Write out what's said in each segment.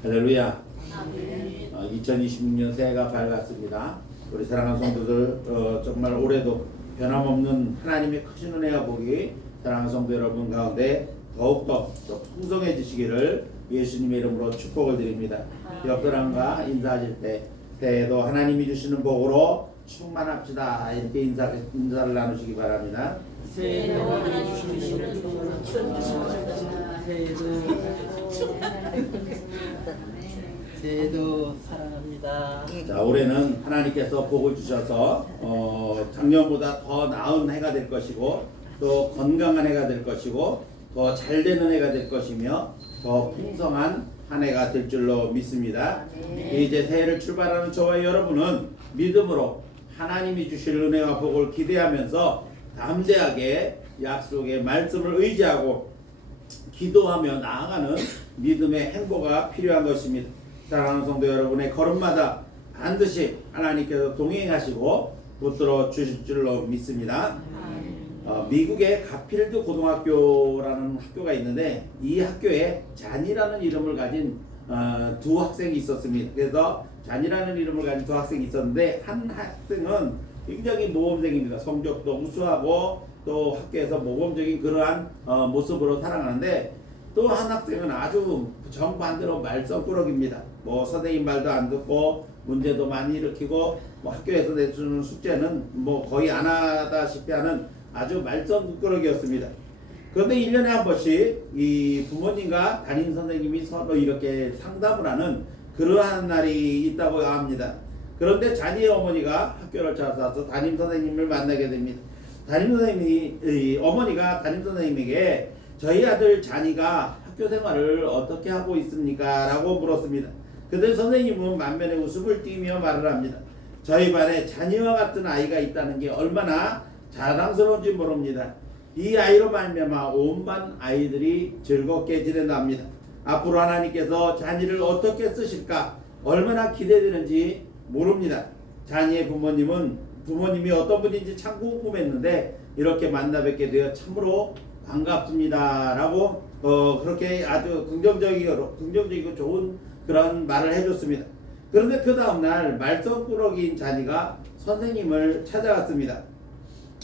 할렐루야. 2026년 새해가 밝았습니다. 우리 사랑하는 성도들, 정말 올해도 변함없는 하나님의 크신 은혜와 복이 사랑하는 성도 여러분 가운데 더욱더 더 풍성해지시기를 예수님의 이름으로 축복을 드립니다. 옆 사람과 인사하실 때 새해도 하나님이 주시는 복으로 충만합시다, 이렇게 인사를 나누시기 바랍니다. 새해도 하나님 주시는 복으로 충만합시다. 새해도 사랑합니다. 자, 올해는 하나님께서 복을 주셔서 작년보다 더 나은 해가 될 것이고, 또 건강한 해가 될 것이고, 더 잘 되는 해가 될 것이며, 더 풍성한 한 해가 될 줄로 믿습니다. 이제 새해를 출발하는 저와 여러분은 믿음으로 하나님이 주실 은혜와 복을 기대하면서 담대하게 약속의 말씀을 의지하고 기도하며 나아가는 믿음의 행보가 필요한 것입니다. 사랑하는 성도 여러분의 걸음마다 반드시 하나님께서 동행하시고 붙들어 주실 줄로 믿습니다. 미국의 가필드 고등학교라는 학교가 있는데, 이 학교에 잔이라는 이름을 가진 두 학생이 있었습니다. 그래서 잔이라는 이름을 가진 두 학생이 있었는데, 한 학생은 굉장히 모범생입니다. 성적도 우수하고 또 학교에서 모범적인 그러한 모습으로 살아가는데, 또 한 학생은 아주 정반대로 말썽꾸러기입니다. 뭐 선생님 말도 안 듣고 문제도 많이 일으키고, 뭐 학교에서 내주는 숙제는 뭐 거의 안 하다시피 하는 아주 말썽꾸러기였습니다. 그런데 1년에 한 번씩 이 부모님과 담임 선생님이 서로 이렇게 상담을 하는 그러한 날이 있다고 합니다. 그런데 자니의 어머니가 학교를 찾아서 담임 선생님을 만나게 됩니다. 어머니가 담임 선생님에게 저희 아들 자니가 학교 생활을 어떻게 하고 있습니까? 라고 물었습니다. 그때 선생님은 만면에 웃음을 띠며 말을 합니다. 저희 반에 자니와 같은 아이가 있다는 게 얼마나 자랑스러운지 모릅니다. 이 아이로 말미암아 온 반 아이들이 즐겁게 지낸답니다. 앞으로 하나님께서 자니를 어떻게 쓰실까 얼마나 기대되는지 모릅니다. 자니의 부모님이 어떤 분인지 참 궁금했는데 이렇게 만나 뵙게 되어 참으로 반갑습니다 라고 그렇게 아주 긍정적이고 좋은 그런 말을 해줬습니다. 그런데 그 다음날 말썽꾸러기인 자니가 선생님을 찾아갔습니다.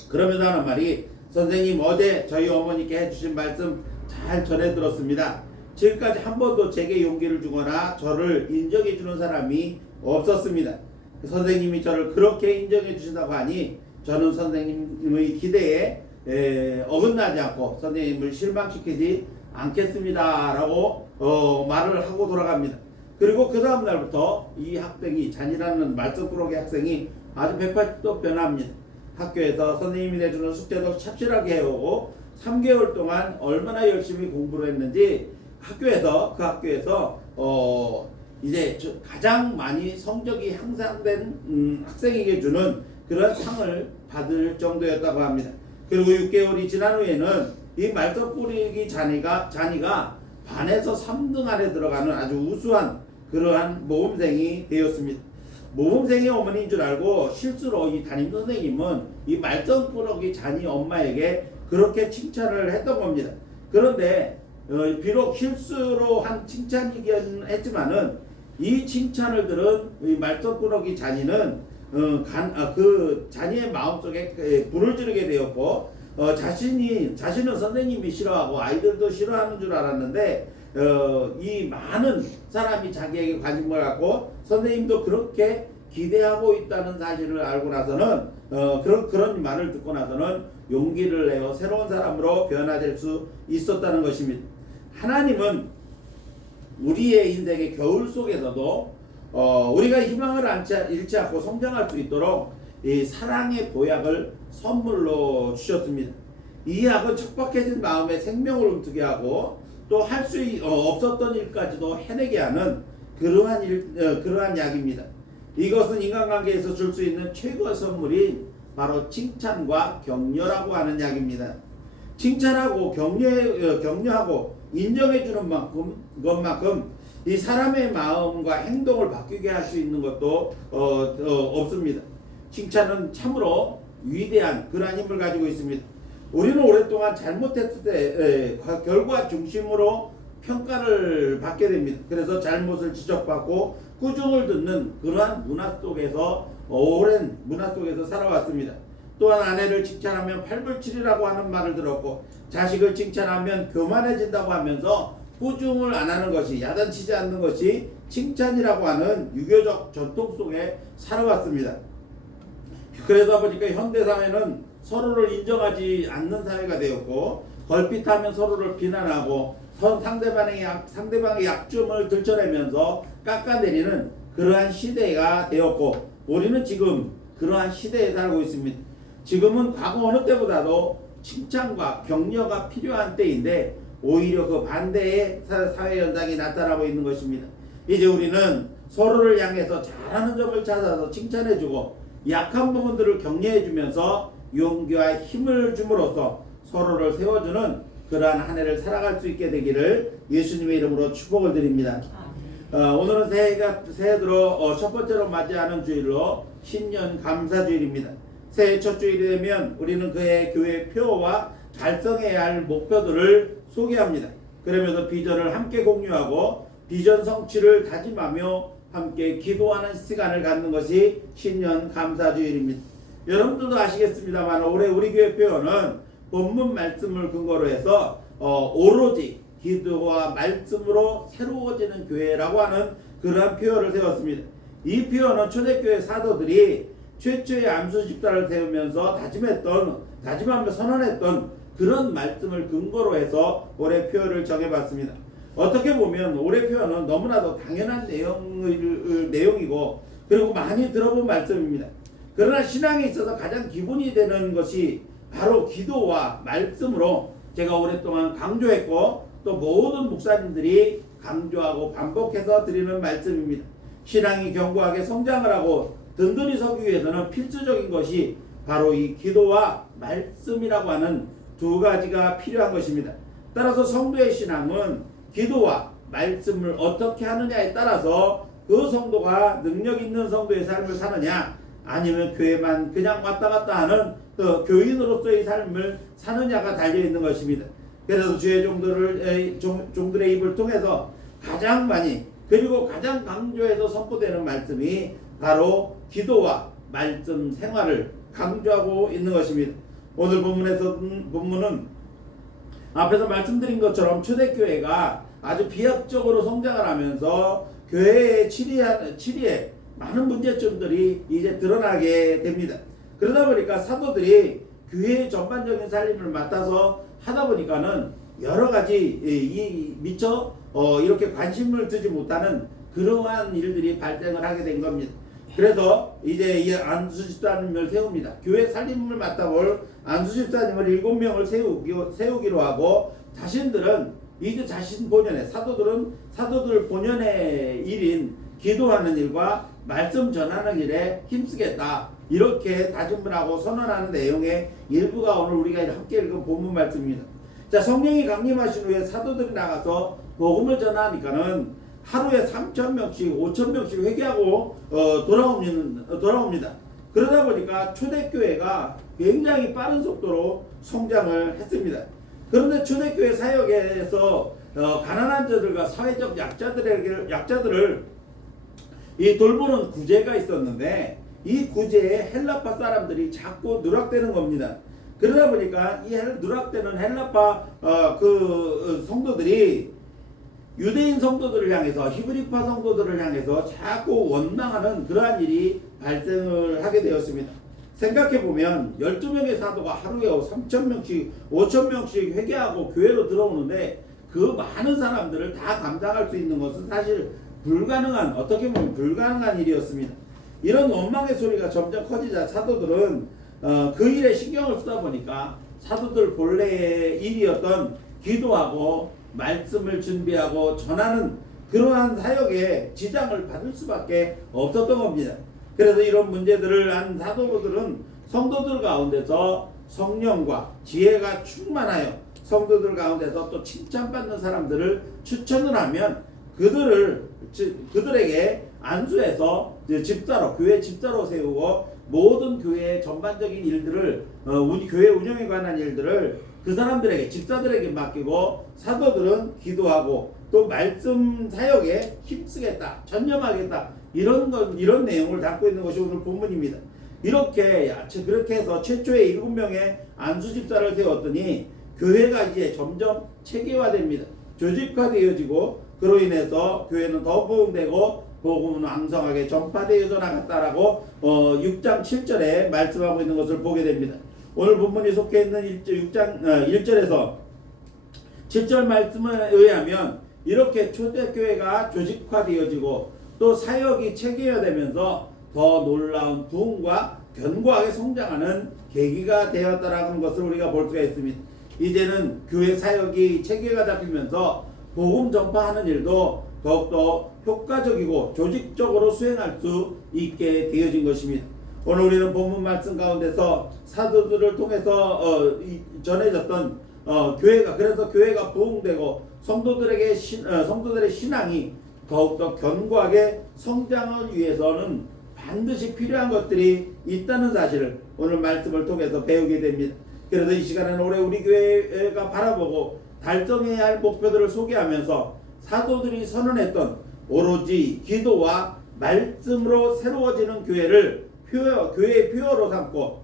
그러면서 하는 말이, 선생님 어제 저희 어머니께 해주신 말씀 잘 전해 들었습니다. 지금까지 한 번도 제게 용기를 주거나 저를 인정해 주는 사람이 없었습니다. 선생님이 저를 그렇게 인정해 주신다고 하니 저는 선생님의 기대에 어긋나지 않고 선생님을 실망시키지 않겠습니다 라고 말을 하고 돌아갑니다. 그리고 그 다음 날부터 이 학생이, 잔이라는 말썽꾸러기 학생이 아주 180도 변합니다. 학교에서 선생님이 내주는 숙제도 착실하게 해오고 3개월 동안 얼마나 열심히 공부를 했는지 그 학교에서 이제 가장 많이 성적이 향상된 학생에게 주는 그런 상을 받을 정도였다고 합니다. 그리고 6개월이 지난 후에는 이 말썽꾸러기 자니가 반에서 3등 안에 들어가는 아주 우수한 그러한 모범생이 되었습니다. 모범생의 어머니인 줄 알고 실수로 이 담임 선생님은 이 말썽꾸러기 자니 엄마에게 그렇게 칭찬을 했던 겁니다. 그런데 비록 실수로 한 칭찬이긴 했지만은 이 칭찬을 들은 이 말썽꾸러기 자니는 그 자니의 마음속에 불을 지르게 되었고, 자신은 선생님이 싫어하고 아이들도 싫어하는 줄 알았는데 이 많은 사람이 자기에게 관심을 갖고 선생님도 그렇게 기대하고 있다는 사실을 알고 나서는 그런 말을 듣고 나서는 용기를 내어 새로운 사람으로 변화될 수 있었다는 것입니다. 하나님은 우리의 인생의 겨울 속에서도 우리가 희망을 잃지 않고 성장할 수 있도록 이 사랑의 보약을 선물로 주셨습니다. 이 약은 척박해진 마음에 생명을 움트게 하고 또 할 수 없었던 일까지도 해내게 하는 그러한 약입니다. 이것은 인간관계에서 줄 수 있는 최고의 선물이 바로 칭찬과 격려라고 하는 약입니다. 칭찬하고 격려하고 인정해주는 것만큼 이 사람의 마음과 행동을 바뀌게 할 수 있는 것도 없습니다. 칭찬은 참으로 위대한 그러한 힘을 가지고 있습니다. 우리는 오랫동안 잘못했을 때 결과 중심으로 평가를 받게 됩니다. 그래서 잘못을 지적받고 꾸중을 듣는 그러한 문화 속에서 오랜 문화 속에서 살아왔습니다. 또한 아내를 칭찬하면 팔불출이라고 하는 말을 들었고 자식을 칭찬하면 교만해진다고 하면서 꾸중을 안 하는 것이 야단치지 않는 것이 칭찬이라고 하는 유교적 전통 속에 살아왔습니다. 그러다 보니까 현대사회는 서로를 인정하지 않는 사회가 되었고 걸핏하면 서로를 비난하고 상대방의 약점을 들춰내면서 깎아내리는 그러한 시대가 되었고 우리는 지금 그러한 시대에 살고 있습니다. 지금은 과거 어느 때보다도 칭찬과 격려가 필요한 때인데 오히려 그 반대의 사회 현상이 나타나고 있는 것입니다. 이제 우리는 서로를 향해서 잘하는 점을 찾아서 칭찬해주고 약한 부분들을 격려해주면서 용기와 힘을 줌으로써 서로를 세워주는 그러한 한 해를 살아갈 수 있게 되기를 예수님의 이름으로 축복을 드립니다. 오늘은 새해 들어 첫 번째로 맞이하는 주일로 신년 감사주일입니다. 새해 첫 주일이 되면 우리는 그의 교회 표와 달성해야 할 목표들을 소개합니다. 그러면서 비전을 함께 공유하고 비전 성취를 다짐하며 함께 기도하는 시간을 갖는 것이 신년 감사주일입니다. 여러분들도 아시겠습니다만 올해 우리 교회 표어는 본문 말씀을 근거로 해서 오로지 기도와 말씀으로 새로워지는 교회라고 하는 그러한 표어를 세웠습니다. 이 표어는 초대교회 사도들이 최초의 안수 집단을 세우면서 다짐하며 선언했던 그런 말씀을 근거로 해서 올해 표어를 정해봤습니다. 어떻게 보면 올해 표어는 너무나도 당연한 내용이고 그리고 많이 들어본 말씀입니다. 그러나 신앙에 있어서 가장 기본이 되는 것이 바로 기도와 말씀으로 제가 오랫동안 강조했고 또 모든 목사님들이 강조하고 반복해서 드리는 말씀입니다. 신앙이 견고하게 성장을 하고 든든히 서기 위해서는 필수적인 것이 바로 이 기도와 말씀이라고 하는 두 가지가 필요한 것입니다. 따라서 성도의 신앙은 기도와 말씀을 어떻게 하느냐에 따라서 그 성도가 능력 있는 성도의 삶을 사느냐 아니면 교회만 그냥 왔다 갔다 하는 교인으로서의 삶을 사느냐가 달려있는 것입니다. 그래서 주의 종들의 입을 통해서 가장 많이 그리고 가장 강조해서 선포되는 말씀이 바로 기도와 말씀 생활을 강조하고 있는 것입니다. 오늘 본문은 앞에서 말씀드린 것처럼 초대교회가 아주 비약적으로 성장을 하면서 교회의 치리에 많은 문제점들이 이제 드러나게 됩니다. 그러다 보니까 사도들이 교회의 전반적인 살림을 맡아서 하다 보니까는 여러 가지 미처 이렇게 관심을 두지 못하는 그러한 일들이 발생을 하게 된 겁니다. 그래서 이제 이 안수 집사님을 세웁니다. 교회 살림을 맡아볼 안수 집사님을 7명을 세우기로 하고 자신들은 이제 자신 본연의 사도들 본연의 일인 기도하는 일과 말씀 전하는 일에 힘쓰겠다. 이렇게 다짐을 하고 선언하는 내용의 일부가 오늘 우리가 함께 읽은 본문 말씀입니다. 자, 성령이 강림하신 후에 사도들이 나가서 복음을 전하니까는 하루에 3,000명씩 5,000명씩 회개하고 돌아옵니다. 그러다 보니까 초대교회가 굉장히 빠른 속도로 성장을 했습니다. 그런데 초대교회 사역에서 가난한 자들과 사회적 약자들을 돌보는 구제가 있었는데 이 구제에 헬라파 사람들이 자꾸 누락되는 겁니다. 그러다 보니까 이 누락되는 헬라파 성도들이 유대인 성도들을 향해서 히브리파 성도들을 향해서 자꾸 원망하는 그러한 일이 발생을 하게 되었습니다. 생각해보면 12명의 사도가 하루에 3,000명씩 5,000명씩 회개하고 교회로 들어오는데 그 많은 사람들을 다 감당할 수 있는 것은 사실 어떻게 보면 불가능한 일이었습니다. 이런 원망의 소리가 점점 커지자 사도들은 그 일에 신경을 쓰다 보니까 사도들 본래의 일이었던 기도하고 말씀을 준비하고 전하는 그러한 사역에 지장을 받을 수밖에 없었던 겁니다. 그래서 이런 문제들을 한 사도들은 성도들 가운데서 성령과 지혜가 충만하여 성도들 가운데서 또 칭찬받는 사람들을 추천을 하면 그들에게 안수해서 교회 집사로 세우고 모든 교회의 전반적인 일들을 교회 운영에 관한 일들을 그 사람들에게 집사들에게 맡기고 사도들은 기도하고 또 말씀 사역에 힘쓰겠다, 전념하겠다, 이런 내용을 담고 있는 것이 오늘 본문입니다. 그렇게 해서 최초의 7명의 안수 집사를 세웠더니 교회가 이제 점점 체계화됩니다. 조직화되어지고 그로 인해서 교회는 더 부흥되고 복음은 왕성하게 전파되어져 나갔다라고 6장 7절에 말씀하고 있는 것을 보게 됩니다. 오늘 본문이 속해 있는 6장 1절에서 7절 말씀에 의하면 이렇게 초대교회가 조직화되어지고 또 사역이 체계화되면서 더 놀라운 부흥과 견고하게 성장하는 계기가 되었다라는 것을 우리가 볼 수가 있습니다. 이제는 교회 사역이 체계가 잡히면서 복음 전파하는 일도 더욱더 효과적이고 조직적으로 수행할 수 있게 되어진 것입니다. 오늘 우리는 본문 말씀 가운데서 사도들을 통해서 전해졌던 그래서 교회가 부흥되고 성도들의 신앙이 더욱더 견고하게 성장을 위해서는 반드시 필요한 것들이 있다는 사실을 오늘 말씀을 통해서 배우게 됩니다. 그래서 이 시간에는 올해 우리 교회가 바라보고 달성해야 할 목표들을 소개하면서 사도들이 선언했던 오로지 기도와 말씀으로 새로워지는 교회의 표어로 삼고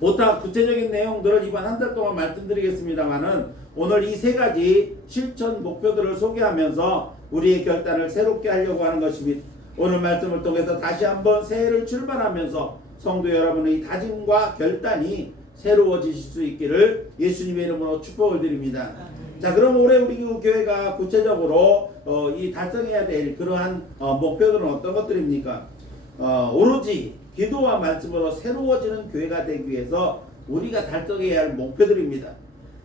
보다 구체적인 내용들을 이번 한 달 동안 말씀드리겠습니다만은 오늘 이 세 가지 실천 목표들을 소개하면서 우리의 결단을 새롭게 하려고 하는 것입니다. 오늘 말씀을 통해서 다시 한번 새해를 출발하면서 성도 여러분의 다짐과 결단이 새로워지실 수 있기를 예수님의 이름으로 축복을 드립니다. 자, 그럼 올해 우리 교회가 구체적으로 이 달성해야 될 그러한 목표들은 어떤 것들입니까? 오로지 기도와 말씀으로 새로워지는 교회가 되기 위해서 우리가 달성해야 할 목표들입니다.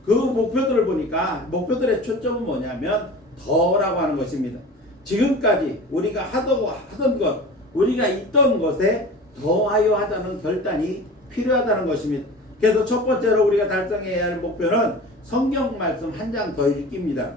그 목표들을 보니까 목표들의 초점은 뭐냐면 더라고 하는 것입니다. 지금까지 우리가 하던 것, 우리가 있던 것에 더하여 하자는 결단이 필요하다는 것입니다. 그래서 첫 번째로 우리가 달성해야 할 목표는 성경 말씀 한 장 더 읽기입니다.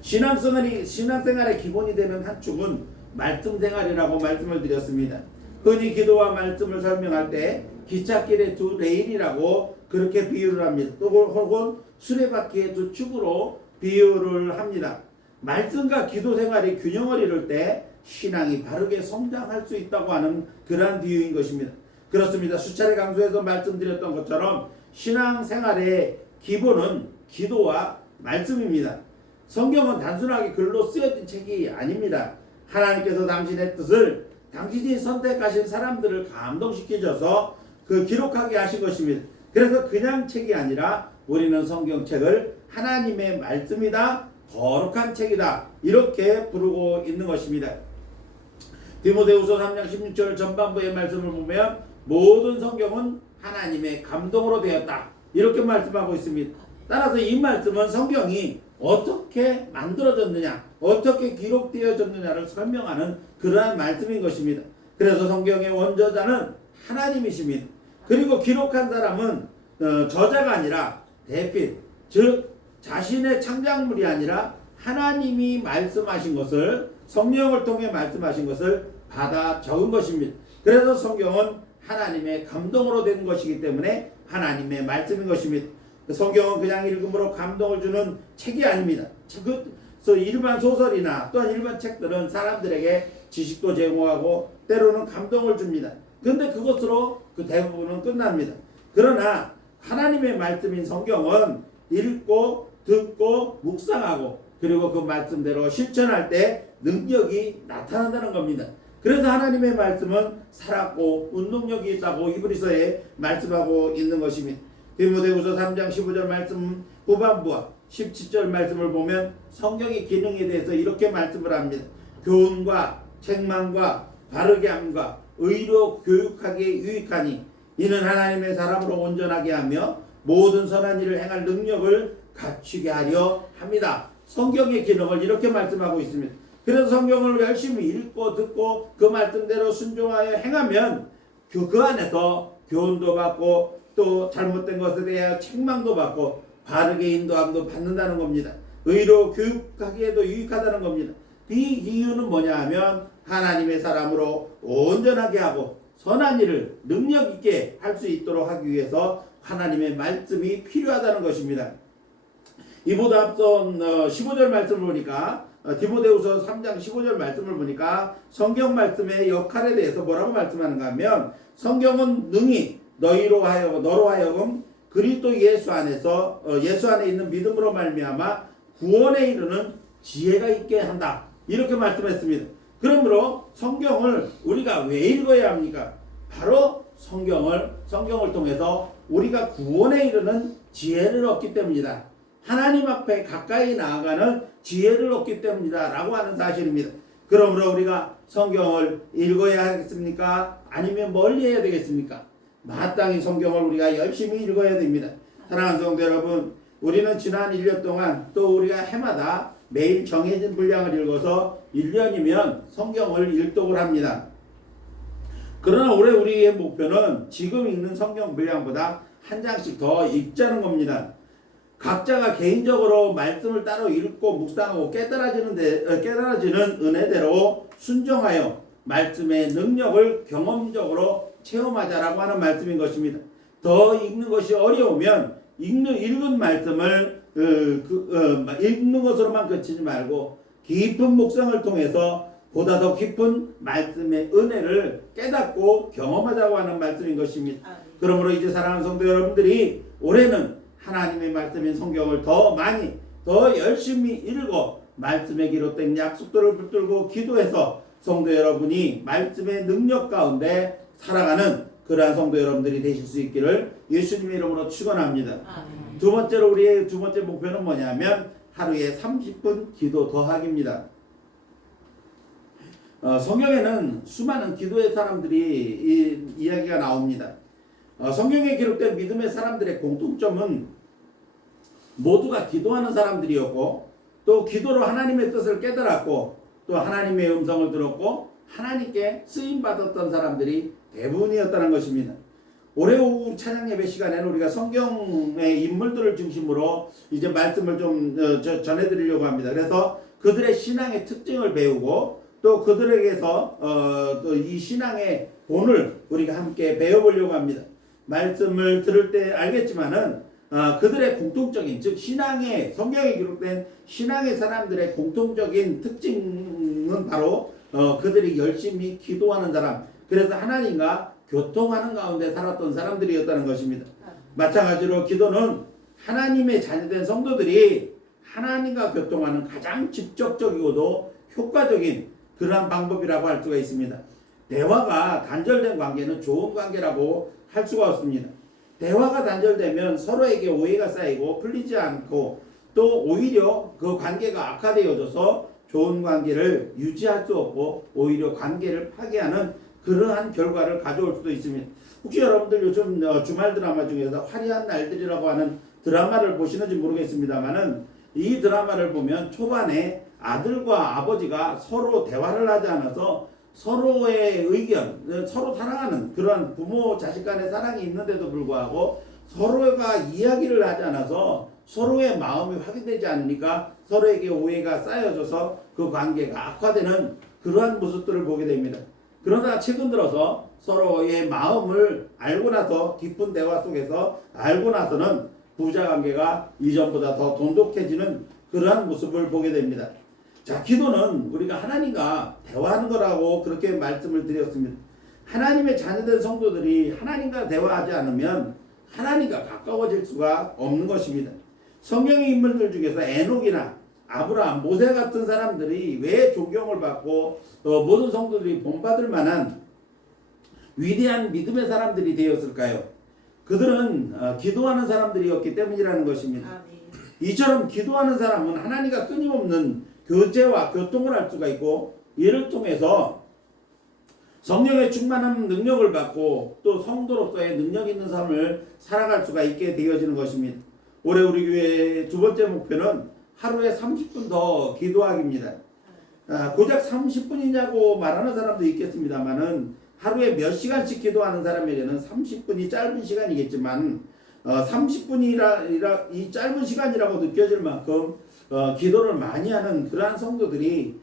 신앙생활의 기본이 되는 한 축은 말씀 생활이라고 말씀을 드렸습니다. 흔히 기도와 말씀을 설명할 때 기찻길의 두 레일이라고 그렇게 비유를 합니다. 또 혹은 수레바퀴의 두 축으로 비유를 합니다. 말씀과 기도 생활이 균형을 이룰 때 신앙이 바르게 성장할 수 있다고 하는 그러한 비유인 것입니다. 그렇습니다. 수차례 강조해서 말씀드렸던 것처럼 신앙생활의 기본은 기도와 말씀입니다. 성경은 단순하게 글로 쓰여진 책이 아닙니다. 하나님께서 당신의 뜻을 당신이 선택하신 사람들을 감동시켜줘서 기록하게 하신 것입니다. 그래서 그냥 책이 아니라 우리는 성경책을 하나님의 말씀이다, 거룩한 책이다, 이렇게 부르고 있는 것입니다. 디모데후서 3장 16절 전반부의 말씀을 보면 모든 성경은 하나님의 감동으로 되었다, 이렇게 말씀하고 있습니다. 따라서 이 말씀은 성경이 어떻게 만들어졌느냐, 어떻게 기록되어졌느냐를 설명하는 그러한 말씀인 것입니다. 그래서 성경의 원저자는 하나님이십니다. 그리고 기록한 사람은 저자가 아니라 대필, 즉 자신의 창작물이 아니라 하나님이 말씀하신 것을, 성령을 통해 말씀하신 것을 받아 적은 것입니다. 그래서 성경은 하나님의 감동으로 된 것이기 때문에 하나님의 말씀인 것입니다. 성경은 그냥 읽음으로 감동을 주는 책이 아닙니다. 그래서 일반 소설이나 또한 일반 책들은 사람들에게 지식도 제공하고 때로는 감동을 줍니다. 그런데 그것으로 그 대부분은 끝납니다. 그러나 하나님의 말씀인 성경은 읽고 듣고 묵상하고 그리고 그 말씀대로 실천할 때 능력이 나타난다는 겁니다. 그래서 하나님의 말씀은 살았고 운동력이 있다고 히브리서에 말씀하고 있는 것입니다. 디모데후서 3장 15절 말씀 후반부와 17절 말씀을 보면 성경의 기능에 대해서 이렇게 말씀을 합니다. 교훈과 책망과 바르게 함과 의로 교육하기에 유익하니 이는 하나님의 사람으로 온전하게 하며 모든 선한 일을 행할 능력을 갖추게 하려 합니다. 성경의 기능을 이렇게 말씀하고 있습니다. 그래서 성경을 열심히 읽고 듣고 그 말씀대로 순종하여 행하면 그 안에서 교훈도 받고 또 잘못된 것에 대하여 책망도 받고 바르게 인도함도 받는다는 겁니다. 의로 교육하기에도 유익하다는 겁니다. 이 이유는 뭐냐 하면 하나님의 사람으로 온전하게 하고 선한 일을 능력 있게 할 수 있도록 하기 위해서 하나님의 말씀이 필요하다는 것입니다. 이보다 앞선 15절 말씀을 보니까 디모데후서 3장 15절 말씀을 보니까 성경 말씀의 역할에 대해서 뭐라고 말씀하는가 하면 성경은 능히 너로 하여금 그리스도 예수 안에서 예수 안에 있는 믿음으로 말미암아 구원에 이르는 지혜가 있게 한다. 이렇게 말씀했습니다. 그러므로 성경을 우리가 왜 읽어야 합니까? 바로 성경을 통해서 우리가 구원에 이르는 지혜를 얻기 때문이다. 하나님 앞에 가까이 나아가는 지혜를 얻기 때문이다 라고 하는 사실입니다. 그러므로 우리가 성경을 읽어야 하겠습니까? 아니면 멀리 해야 되겠습니까? 마땅히 성경을 우리가 열심히 읽어야 됩니다. 사랑하는 성도 여러분, 우리는 지난 1년 동안 또 우리가 해마다 매일 정해진 분량을 읽어서 1년이면 성경을 일독을 합니다. 그러나 올해 우리의 목표는 지금 읽는 성경 분량보다 한 장씩 더 읽자는 겁니다. 각자가 개인적으로 말씀을 따로 읽고 묵상하고 깨달아지는 은혜대로 순종하여 말씀의 능력을 경험적으로 체험하자라고 하는 말씀인 것입니다. 더 읽는 것이 어려우면 읽은 말씀을 읽는 것으로만 그치지 말고 깊은 묵상을 통해서 보다 더 깊은 말씀의 은혜를 깨닫고 경험하자고 하는 말씀인 것입니다. 그러므로 이제 사랑하는 성도 여러분들이 올해는 하나님의 말씀인 성경을 더 많이 더 열심히 읽어 말씀에 기록된 약속들을 붙들고 기도해서 성도 여러분이 말씀의 능력 가운데 살아가는 그러한 성도 여러분들이 되실 수 있기를 예수님의 이름으로 축원합니다. 두 번째로 우리의 두 번째 목표는 뭐냐면 하루에 30분 기도 더하기입니다. 성경에는 수많은 기도의 사람들이 이야기가 나옵니다. 성경에 기록된 믿음의 사람들의 공통점은 모두가 기도하는 사람들이었고 또 기도로 하나님의 뜻을 깨달았고 또 하나님의 음성을 들었고 하나님께 쓰임받았던 사람들이 대부분이었다는 것입니다. 올해 오후 찬양 예배 시간에는 우리가 성경의 인물들을 중심으로 이제 말씀을 좀 전해드리려고 합니다. 그래서 그들의 신앙의 특징을 배우고 또 그들에게서 또 이 신앙의 본을 우리가 함께 배워보려고 합니다. 말씀을 들을 때 알겠지만은 그들의 공통적인 즉 신앙의 성경에 기록된 신앙의 사람들의 공통적인 특징은 바로 그들이 열심히 기도하는 사람, 그래서 하나님과 교통하는 가운데 살았던 사람들이었다는 것입니다. 마찬가지로 기도는 하나님의 자녀된 성도들이 하나님과 교통하는 가장 직접적이고도 효과적인 그러한 방법이라고 할 수가 있습니다. 대화가 단절된 관계는 좋은 관계라고 할 수가 없습니다. 대화가 단절되면 서로에게 오해가 쌓이고 풀리지 않고 또 오히려 그 관계가 악화되어져서 좋은 관계를 유지할 수 없고 오히려 관계를 파괴하는 그러한 결과를 가져올 수도 있습니다. 혹시 여러분들 요즘 주말 드라마 중에서 화려한 날들이라고 하는 드라마를 보시는지 모르겠습니다만은 이 드라마를 보면 초반에 아들과 아버지가 서로 대화를 하지 않아서 서로의 의견, 서로 사랑하는 그런 부모 자식 간의 사랑이 있는데도 불구하고 서로가 이야기를 하지 않아서 서로의 마음이 확인되지 않으니까 서로에게 오해가 쌓여져서 그 관계가 악화되는 그러한 모습들을 보게 됩니다. 그러나 최근 들어서 서로의 마음을 알고 나서 깊은 대화 속에서 알고 나서는 부자 관계가 이전보다 더 돈독해지는 그러한 모습을 보게 됩니다. 자, 기도는 우리가 하나님과 대화하는 거라고 그렇게 말씀을 드렸습니다. 하나님의 자녀된 성도들이 하나님과 대화하지 않으면 하나님과 가까워질 수가 없는 것입니다. 성경의 인물들 중에서 에녹이나 아브라함, 모세 같은 사람들이 왜 존경을 받고 모든 성도들이 본받을 만한 위대한 믿음의 사람들이 되었을까요? 그들은 기도하는 사람들이었기 때문이라는 것입니다. 이처럼 기도하는 사람은 하나님과 끊임없는 교제와 교통을 할 수가 있고 이를 통해서 성령의 충만한 능력을 받고 또 성도로서의 능력 있는 삶을 살아갈 수가 있게 되어지는 것입니다. 올해 우리 교회의 두 번째 목표는 하루에 30분 더 기도하기입니다. 고작 30분이냐고 말하는 사람도 있겠습니다만은 하루에 몇 시간씩 기도하는 사람에게는 30분이 짧은 시간이겠지만 30분이라 이 짧은 시간이라고 느껴질 만큼 기도를 많이 하는 그러한 성도들이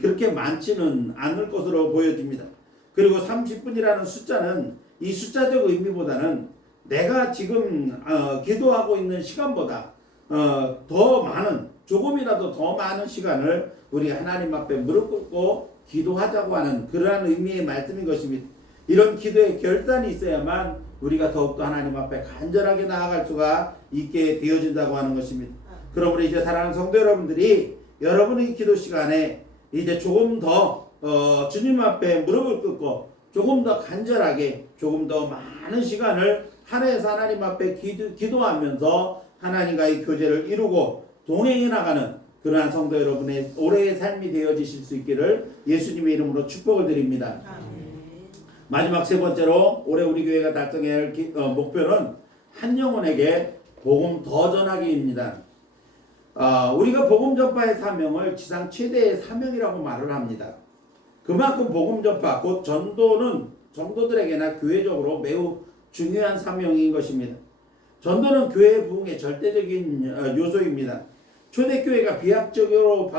그렇게 많지는 않을 것으로 보여집니다. 그리고 30분이라는 숫자는 이 숫자적 의미보다는 내가 지금 기도하고 있는 시간보다 더 많은 조금이라도 더 많은 시간을 우리 하나님 앞에 무릎 꿇고 기도하자고 하는 그러한 의미의 말씀인 것입니다. 이런 기도의 결단이 있어야만 우리가 더욱더 하나님 앞에 간절하게 나아갈 수가 있게 되어진다고 하는 것입니다. 그러므로 이제 사랑하는 성도 여러분들이 여러분의 기도 시간에 이제 조금 더 주님 앞에 무릎을 꿇고 조금 더 간절하게 조금 더 많은 시간을 하나에서 하나님 앞에 기도하면서 하나님과의 교제를 이루고 동행해 나가는 그러한 성도 여러분의 올해의 삶이 되어지실 수 있기를 예수님의 이름으로 축복을 드립니다. 마지막 세 번째로 올해 우리 교회가 달성해야 할 목표는 한 영혼에게 복음 더 전하기입니다. 우리가 복음 전파의 사명을 지상 최대의 사명이라고 말을 합니다. 그만큼 복음 전파 곧 전도는 성도들에게나 교회적으로 매우 중요한 사명인 것입니다. 전도는 교회 부흥의 절대적인 요소입니다. 초대교회가 비약적으로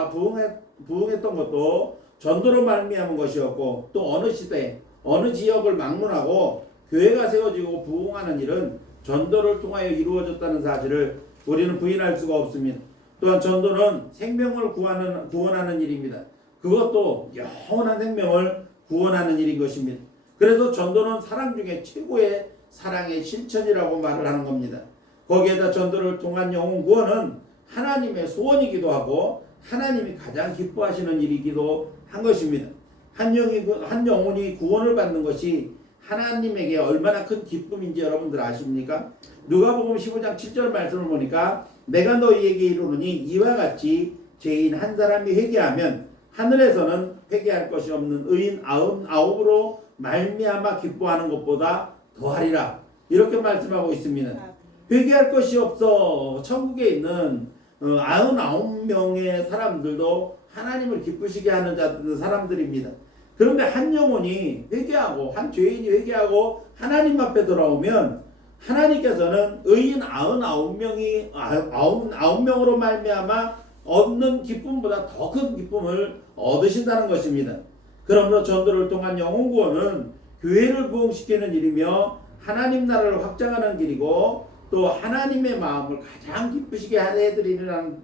부흥했던 것도 전도로 말미암은 것이었고 또 어느 시대 어느 지역을 막론하고 교회가 세워지고 부흥하는 일은 전도를 통하여 이루어졌다는 사실을 우리는 부인할 수가 없습니다. 또한 전도는 생명을 구원하는 일입니다. 그것도 영원한 생명을 구원하는 일인 것입니다. 그래서 전도는 사랑 중에 최고의 사랑의 실천이라고 말을 하는 겁니다. 거기에다 전도를 통한 영혼 구원은 하나님의 소원이기도 하고 하나님이 가장 기뻐하시는 일이기도 한 것입니다. 한 영혼이 구원을 받는 것이 하나님에게 얼마나 큰 기쁨인지 여러분들 아십니까? 누가복음 15장 7절 말씀을 보니까 내가 너희에게 이르노니 이와 같이 죄인 한 사람이 회개하면 하늘에서는 회개할 것이 없는 의인 99으로 말미암아 기뻐하는 것보다 더하리라. 이렇게 말씀하고 있습니다. 회개할 것이 없어 천국에 있는 99명의 사람들도 하나님을 기쁘시게 하는 사람들입니다. 그런데 한 영혼이 회개하고 한 죄인이 회개하고 하나님 앞에 돌아오면 하나님께서는 의인 99명으로 말미암아 얻는 기쁨보다 더 큰 기쁨을 얻으신다는 것입니다. 그러므로 전도를 통한 영혼 구원은 교회를 부흥시키는 일이며 하나님 나라를 확장하는 길이고 또 하나님의 마음을 가장 기쁘시게 해드리는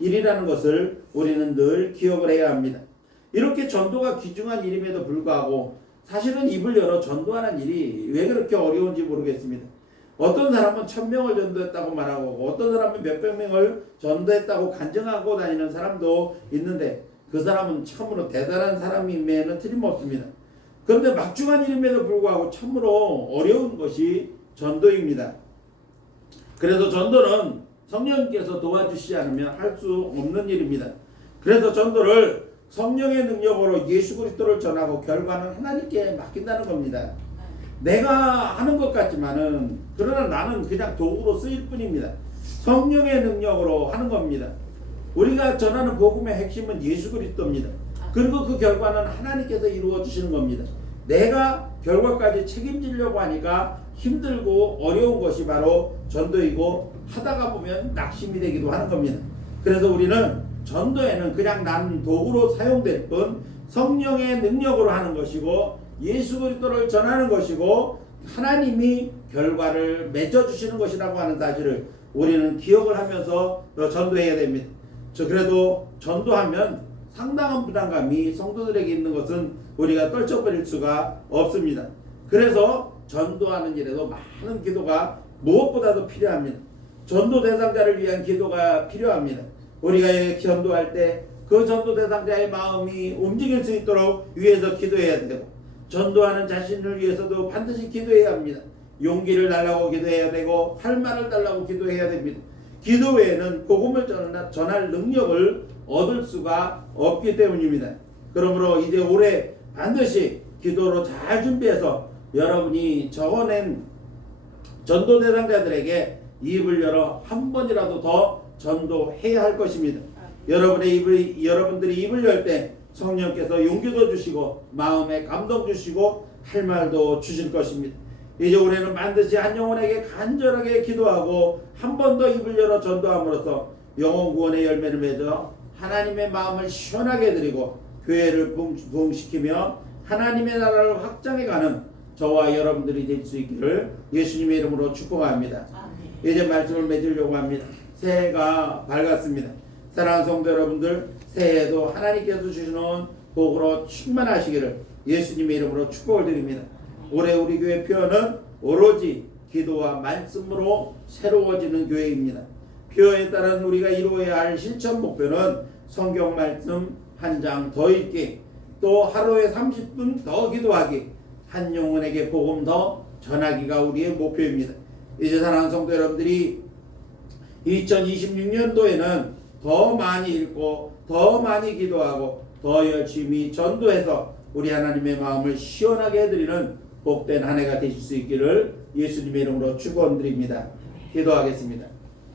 일이라는 것을 우리는 늘 기억을 해야 합니다. 이렇게 전도가 귀중한 일임에도 불구하고 사실은 입을 열어 전도하는 일이 왜 그렇게 어려운지 모르겠습니다. 어떤 사람은 1000명을 전도했다고 말하고 어떤 사람은 몇백 명을 전도했다고 간증하고 다니는 사람도 있는데 그 사람은 참으로 대단한 사람임에는 틀림없습니다. 그런데 막중한 일임에도 불구하고 참으로 어려운 것이 전도입니다. 그래서 전도는 성령께서 도와주시지 않으면 할 수 없는 일입니다. 그래서 전도를 성령의 능력으로 예수 그리스도를 전하고 결과는 하나님께 맡긴다는 겁니다. 내가 하는 것 같지만은 그러나 나는 그냥 도구로 쓰일 뿐입니다. 성령의 능력으로 하는 겁니다. 우리가 전하는 복음의 핵심은 예수 그리스도입니다. 그리고 그 결과는 하나님께서 이루어 주시는 겁니다. 내가 결과까지 책임지려고 하니까 힘들고 어려운 것이 바로 전도이고 하다가 보면 낙심이 되기도 하는 겁니다. 그래서 우리는 전도에는 그냥 나는 도구로 사용될 뿐 성령의 능력으로 하는 것이고 예수 그리스도를 전하는 것이고 하나님이 결과를 맺어주시는 것이라고 하는 사실을 우리는 기억을 하면서 전도해야 됩니다. 그래도 전도하면 상당한 부담감이 성도들에게 있는 것은 우리가 떨쳐버릴 수가 없습니다. 그래서 전도하는 일에도 많은 기도가 무엇보다도 필요합니다. 전도 대상자를 위한 기도가 필요합니다. 우리가 전도할 때 그 전도 대상자의 마음이 움직일 수 있도록 위해서 기도해야 되고 전도하는 자신을 위해서도 반드시 기도해야 합니다. 용기를 달라고 기도해야 되고 할 말을 달라고 기도해야 됩니다. 기도 외에는 복음을 전할 능력을 얻을 수가 없기 때문입니다. 그러므로 이제 올해 반드시 기도로 잘 준비해서 여러분이 적어낸 전도 대상자들에게 입을 열어 한 번이라도 더 전도해야 할 것입니다. 여러분들이 입을 열 때 성령께서 용기도 주시고 마음에 감동 주시고 할 말도 주실 것입니다. 이제 올해는 반드시 한 영혼에게 간절하게 기도하고 한 번 더 입을 열어 전도함으로써 영혼 구원의 열매를 맺어 하나님의 마음을 시원하게 해드리고 교회를 부흥시키며 하나님의 나라를 확장해가는 저와 여러분들이 될 수 있기를 예수님의 이름으로 축복합니다. 이제 말씀을 맺으려고 합니다. 새해가 밝았습니다. 사랑하는 성도 여러분들, 새해에도 하나님께서 주시는 복으로 충만하시기를 예수님의 이름으로 축복을 드립니다. 올해 우리 교회 표어는 오로지 기도와 말씀으로 새로워지는 교회입니다. 표어에 따른 우리가 이루어야 할 실천 목표는 성경 말씀 한 장 더 읽기, 또 하루에 30분 더 기도하기, 한 영혼에게 복음 더 전하기가 우리의 목표입니다. 이제 사랑하는 성도 여러분들이 2026년도에는 더 많이 읽고 더 많이 기도하고 더 열심히 전도해서 우리 하나님의 마음을 시원하게 해드리는 복된 한 해가 되실 수 있기를 예수님의 이름으로 축원드립니다. 기도하겠습니다.